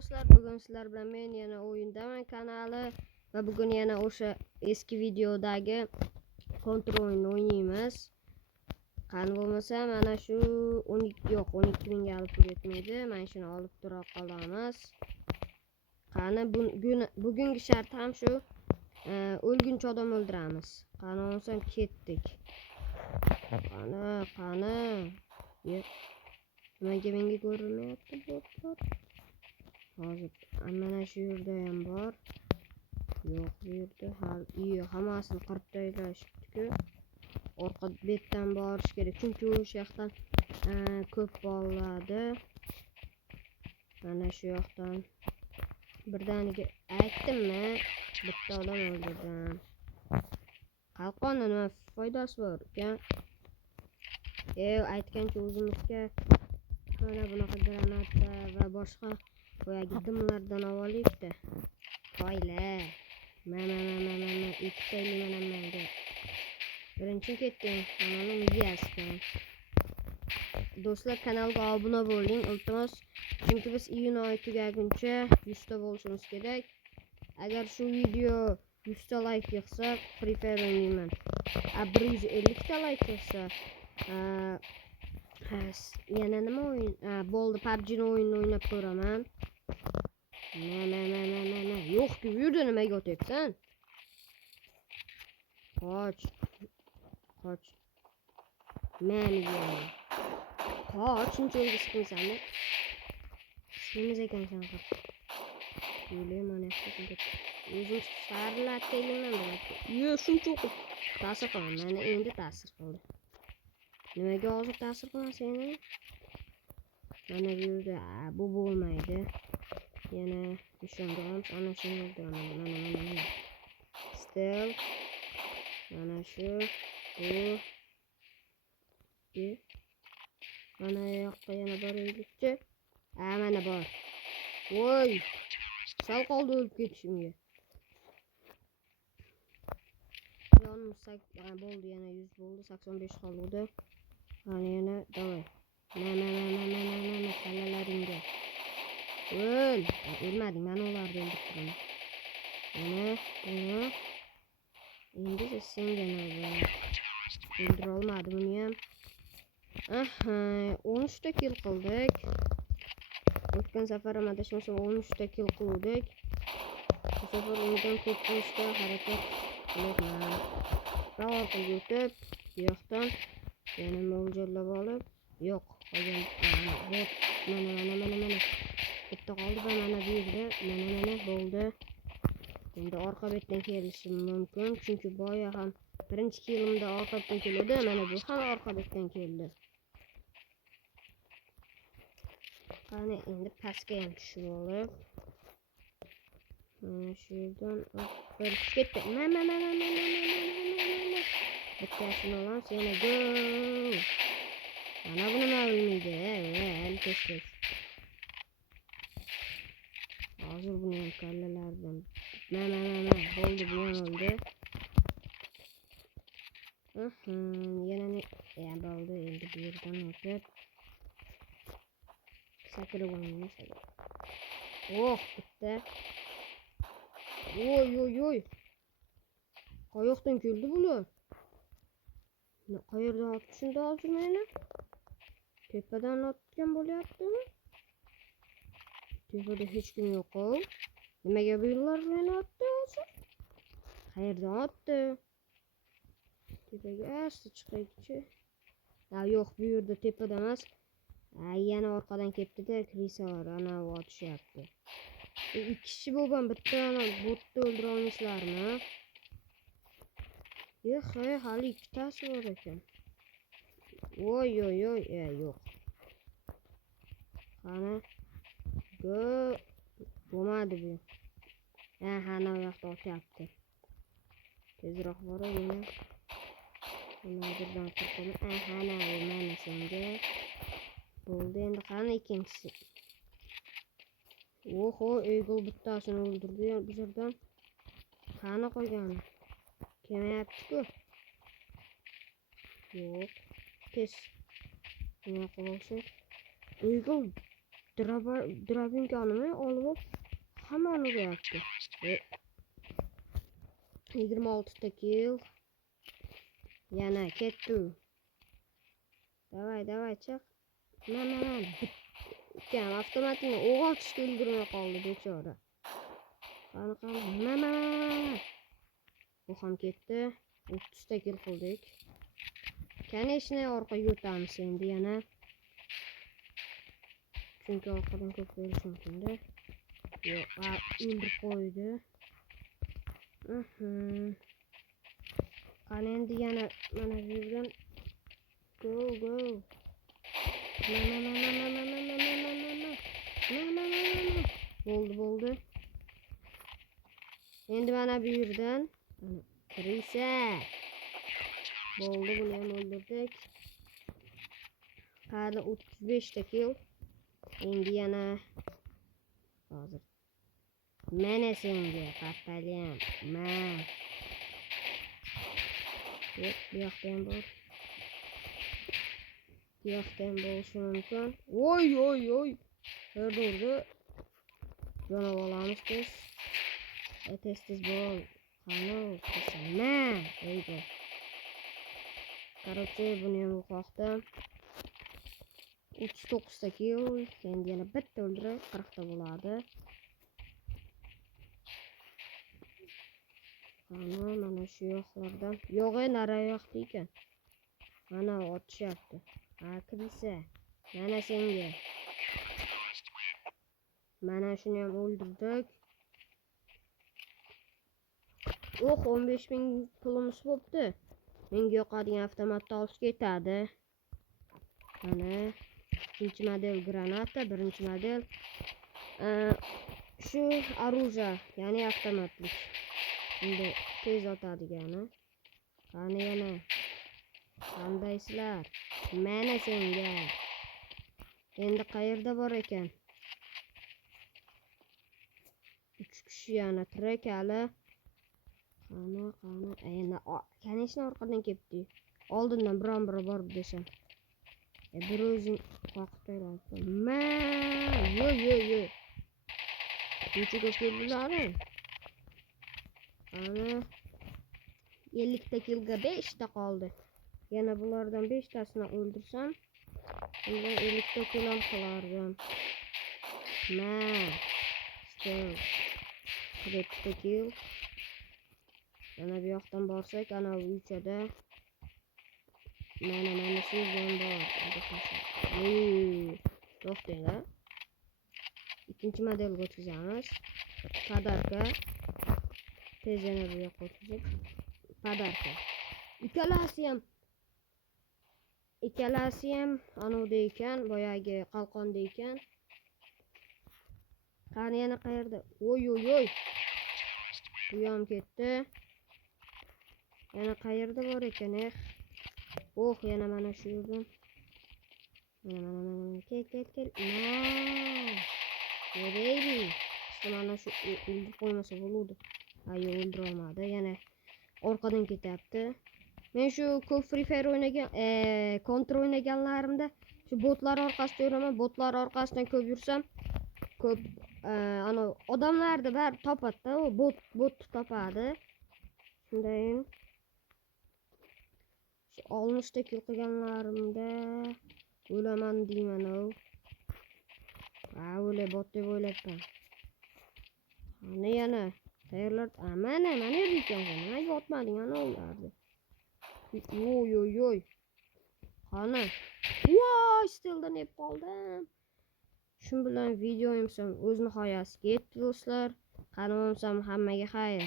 do'stlar, bugun sizlar bilan men yana o'yindaman kanali va bugun yana o'sha eski videodagi kontrol o'yinini o'ynaymiz. Qani bo'lmasa mana shu 12 mingga olib ketmaydi. Mana shuni olib tura qolamiz. Qani bugungi shart ham shu, o'lguncha odam o'ldiramiz. Qani olsam ketdik. Qani. Nimaga menga ko'rinmayapti botlar? Hozir mana shu yerda ham bor. Yo'q, bu yerda hammasini qirib tashlashibdi-ku. Orqa betdan borish kerak, chunki o'sha yoqdan ko'p bo'ladi. Mana shu yoqdan birdaniga aytdimmi, bitta odam o'ldirdim. Qalqonni nima foydasi bor ekan? Aytgancha o'zimizga mana bunaqa granata va boshqa boyagi dimlardan olaylik-da. Qo'yla. Mana ikkitayli menga. Birinchi ketdim. Mana yeyasizkan. Do'stlar, kanalga obuna bo'ling, iltimos. Chunki biz iyun oyi tugaguncha 100 ta bo'lishimiz kerak. Agar shu video 100 ta like yig'sa, Free Fire o'ynayman. 150 ta like yig'sa, yana nima o'yin? Bo'ldi, PUBG'ni o'yinini o'ynab ko'raman. Yo'q-ku, bu yerda nimaga o'tyapsan? Qoch. Qoch, shunchalik chiqmaysanmi? Semiz ekansan qoch. Yo'lay, mana yoqda. O'zim sarlatayman bo'ladi. Shuncha o'qib ta'sir qilaman. Mana endi ta'sir qildi. Nimaga hozir ta'sir qilmasa yana? Mana bu yerda bu bo'lmaydi. Yana nishonga ana shuni o'ldiraman. Mana. Stel. Mana shu. Bu. Mana yoqqa yana boraylikchi. Mana bor. Voy. Sal qoldi o'lib ketishimga. Yonimsak bo'ldi, yana 100 bo'ldi, 85 qoldi. Mana yana davay. Mana kallalaringga. O'lmading, mana ularni o'ldirdim. Mana. Endi senga navbat. O'ldira olmadim uni ham. 13 ta kill qildik. O'tgan safar ham adashmasam 13 ta kill qildik. Bu safar undan ko'p qilishga harakat qilyapman. Savol qilib o'tib, bu yoqdan yana mo'ljallab olib, yo'q, qolgan mana. Bitta qoldi va mana bu yerda mana bo'ldi. Endi orqa betdan kelishim mumkin, chunki boya ham birinchi killimda orqa betdan keldi, mana bu ham orqa betdan keldi. Qani endi pastga ham tushib olib, mana shu yerdan bir ketdi. Mana. Bittasini olamiz, yana go. Mana buni nima bilmaydi, tez. Hozir buni ham kallalardan. Mana bo'ldi, bu ham oldi. Yana bo'ldi, endi bu yerdan o'tib sakirib o'ynaymiz. Bitta. Oy. Qayoqdan keldi bular? Qayerdan otishdi hozir meni? Tepadan otgan bo'lyaptimi? Tepada hech kim yo'q-ku. Nimaga buyurlar meni otdi hozir? Qayerdan otdi? Tepaga asta chiqaychi. Yo'q, bu yerda tepada emas. Yana orqadan kelibdi-da, krisalar ana otishyapti. Ikki kishi bo'lgan, bitta botni o'ldira olmaysizlarmi? Hali ikkitasi bor ekan. Voy, yo'q. Qani. Go. Bo'lmadi bu. Ana u yoqda otyapti. Tezroq borib yana. Mana birdan qirqaman. Mana senga. Bo'ldi, endi qani ikkinchisi. Eagle bittasini o'ldirdi bu yerdan. Qani qo'ygani? Kelmayapti-ku. Yo'q. Tez. Nima qilsak? Eagle drabinkanimi olib hammani uryapti. 26 ta kill. Yana ketdim. Davay chiq. Mana. Ukam avtomatini o'q otishga ulgurmay qoldi bechora. Qani. Mana. Bu ham ketdi. 30 ta kill qildik. Конечно, orqaga o'tamiz endi yana. Chunki orqadan ko'p bo'lishi mumkin-da. Yo'q, o'ldirib qo'ydi. Qani endi yana mana bu yerdan go. Bo'ldi. Endi mana bu yerdan kirisa. Bo'ldi, buni ham o'ldirdik. Qani 35 ta kill. Endi yana hozir. Mana senga papalyam. Yo'q, bu yoqda ham bor. Bu yoqda ham bo'lishi mumkin. Oy. Urdi. Yana olamiz biz. Tez bo'l. Qani, oyda. Короче, buni ham o'qoqdim. 39 ta kill. Endi yana bitta o'ldirib 40 ta bo'ladi. Mana shu yoqlardan. Yo'q, nari yoqda ekan. Mana otishyapti. Kirisa. Mana senga. Mana shuni ham o'ldirdik. 15,000 pulimiz bo'pti. Menga yoqadigan avtomatni olib ketadi. Mana ikkinchi model granata, birinchi model shu оружие, ya'ni avtomatlik. Endi tez otadigani. Qani yana. Qandaysizlar? Mana senga. Endi qayerda bor ekan? 3 kishi yana tirik hali. Qani. Endi kanishni orqadan kelibdi. Oldindan biron-biri bor desam. Bir o'zing qoqib qo'yarsan. Yo. Necha ko'p keldilar? Qani 50 ta killga 5 ta qoldi. Yana bulardan 5 tasini o'ldirsam, undan 50 ta kill ham qilardim. Still 40 ta kill. Yana bu yoqdan borsak, ana bu uchada. Mana shu yerdan bor. To'xtanglar. Ikkinchi modelga o'tkazamiz. Padarka. Tez yana bu yoqqa o'tkazib. Padarka. Ikkalasi ham anavda ekan, boyagi qalqonda ekan. Qani yana qayerda? Oy. Bu ham ketdi. Yana qayerda bor ekan? Yana mana shu yerdan. Mana kel. Baby. Mana shu o'ldirib qo'ymasa bo'ladi. Yo'q, o'ldira olmadi. Yana orqadan ketyapti. Men shu ko'p Free Fire o'ynagan, Counter o'ynaganlarimda shu botlar orqasida yuraman. Botlar orqasidan ko'p yursam, ko'p ana odamlarni bari topadi-da, u bot topadi. Shunday 60 ta kill qilganlarimda o'laman deyman u. O'lay bot deb o'ylabman. Qani yana tayyorlar. Mana ekan. Nimaga otmading ana ularni? Oy. Qani. Voy, stildan yeb qoldim. Shu bilan videoyim o'z nihoyasiga yetdi do'stlar. Qani bo'lsam hammaga xayr.